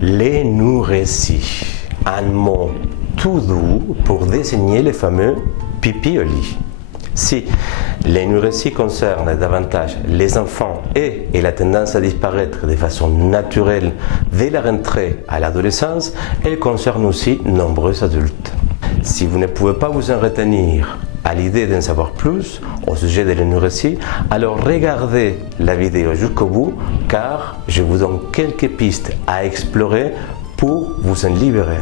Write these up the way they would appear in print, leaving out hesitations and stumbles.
L'énurésie, un mot tout doux pour désigner les fameux pipi au lit. Si l'énurésie concerne davantage les enfants et a tendance à disparaître de façon naturelle dès la rentrée à l'adolescence, elle concerne aussi nombreux adultes. Si vous ne pouvez pas vous en retenir à l'idée d'en savoir plus au sujet de l'énurésie, alors regardez la vidéo jusqu'au bout car je vous donne quelques pistes à explorer pour vous en libérer.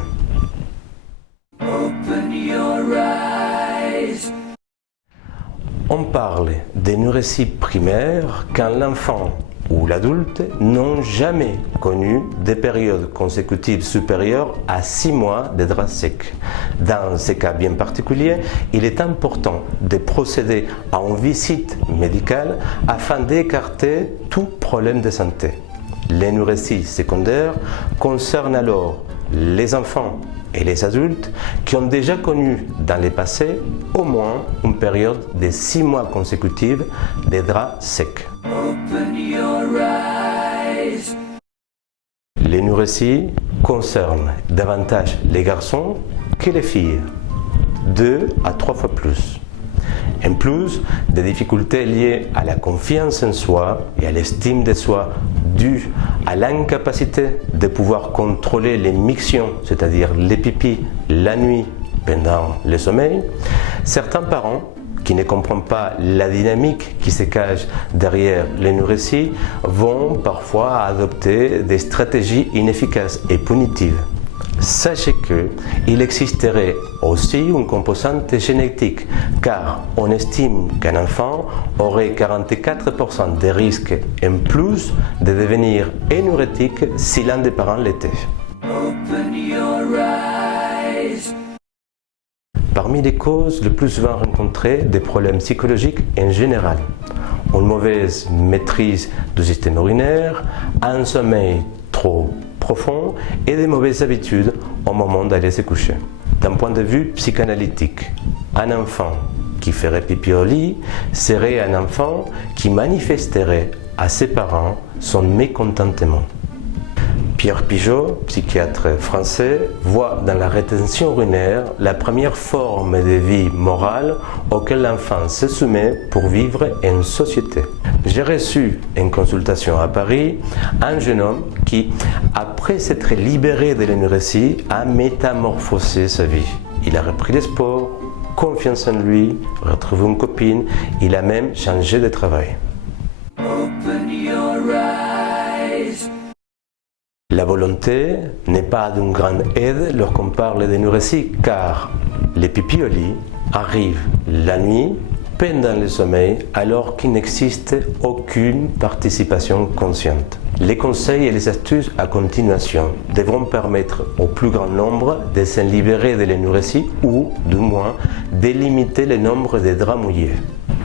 On parle d'énurésie primaire quand l'enfant ou l'adulte n'ont jamais connu des périodes consécutives supérieures à 6 mois de draps secs. Dans ces cas bien particuliers, il est important de procéder à une visite médicale afin d'écarter tout problème de santé. L'énurésie secondaire concerne alors les enfants et les adultes qui ont déjà connu dans le passé au moins une période de 6 mois consécutifs de draps secs. L'énurésie concerne davantage les garçons que les filles, 2 à 3 fois plus. En plus, des difficultés liées à la confiance en soi et à l'estime de soi dues à l'incapacité de pouvoir contrôler les mictions, c'est-à-dire les pipis, la nuit pendant le sommeil, certains parents qui ne comprennent pas la dynamique qui se cache derrière l'énurésie vont parfois adopter des stratégies inefficaces et punitives. Sachez qu'il existerait aussi une composante génétique, car on estime qu'un enfant aurait 44% de risques en plus de devenir énurétique si l'un des parents l'était. Parmi les causes les plus souvent rencontrées des problèmes psychologiques en général, une mauvaise maîtrise du système urinaire, un sommeil trop profond et des mauvaises habitudes au moment d'aller se coucher. D'un point de vue psychanalytique, un enfant qui ferait pipi au lit serait un enfant qui manifesterait à ses parents son mécontentement. Pierre Pigeot, psychiatre français, voit dans la rétention urinaire la première forme de vie morale auquel l'enfant se soumet pour vivre en société. J'ai reçu en consultation à Paris un jeune homme qui, après s'être libéré de l'énurésie, a métamorphosé sa vie. Il a repris le sport, confiance en lui, retrouvé une copine, il a même changé de travail. La volonté n'est pas d'une grande aide lorsqu'on parle d'énurésie, car les pipi au lit arrivent la nuit, pendant le sommeil, alors qu'il n'existe aucune participation consciente. Les conseils et les astuces à continuation devront permettre au plus grand nombre de s'en libérer de l'énurésie ou, du moins, de limiter le nombre de draps mouillés.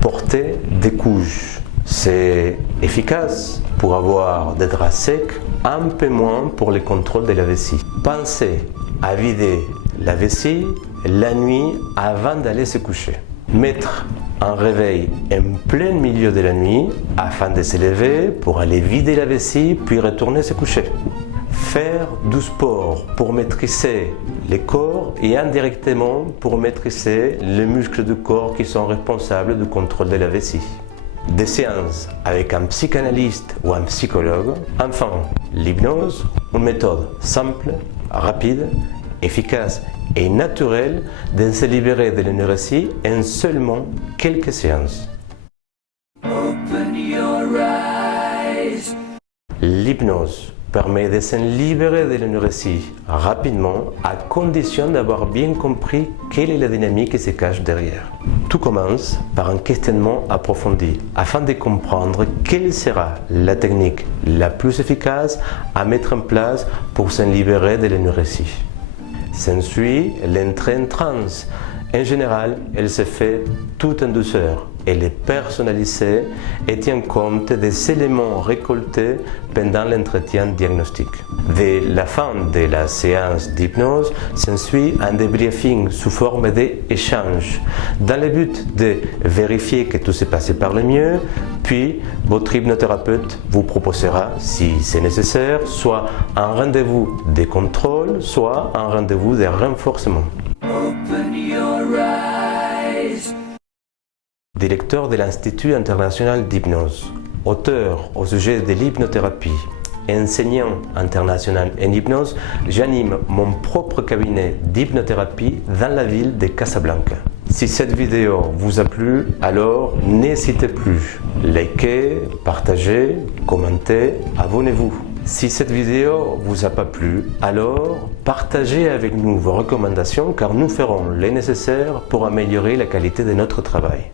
Porter des couches. C'est efficace pour avoir des draps secs, un peu moins pour le contrôle de la vessie. Pensez à vider la vessie la nuit avant d'aller se coucher. Mettre un réveil en plein milieu de la nuit afin de se lever pour aller vider la vessie puis retourner se coucher. Faire du sport pour maîtriser le corps et indirectement pour maîtriser les muscles du corps qui sont responsables du contrôle de la vessie. Des séances avec un psychanalyste ou un psychologue. Enfin, l'hypnose, une méthode simple, rapide, efficace et naturelle de se libérer de l'énurésie en seulement quelques séances. L'hypnose permet de se libérer de l'énurésie rapidement à condition d'avoir bien compris quelle est la dynamique qui se cache derrière. Tout commence par un questionnement approfondi afin de comprendre quelle sera la technique la plus efficace à mettre en place pour se libérer de l'énurésie. S'ensuit l'entrée en transe. En général, elle se fait tout en douceur, elle est personnalisée et tient compte des éléments récoltés pendant l'entretien diagnostique. Dès la fin de la séance d'hypnose, s'ensuit un débriefing sous forme d'échange, dans le but de vérifier que tout s'est passé par le mieux, puis votre hypnothérapeute vous proposera, si c'est nécessaire, soit un rendez-vous de contrôle, soit un rendez-vous de renforcement. Open your eyes. Directeur de l'Institut international d'hypnose, auteur au sujet de l'hypnothérapie, enseignant international en hypnose, j'anime mon propre cabinet d'hypnothérapie dans la ville de Casablanca. Si cette vidéo vous a plu, alors n'hésitez plus. Likez, partagez, commentez, abonnez-vous. Si cette vidéo vous a pas plu, alors partagez avec nous vos recommandations car nous ferons le nécessaire pour améliorer la qualité de notre travail.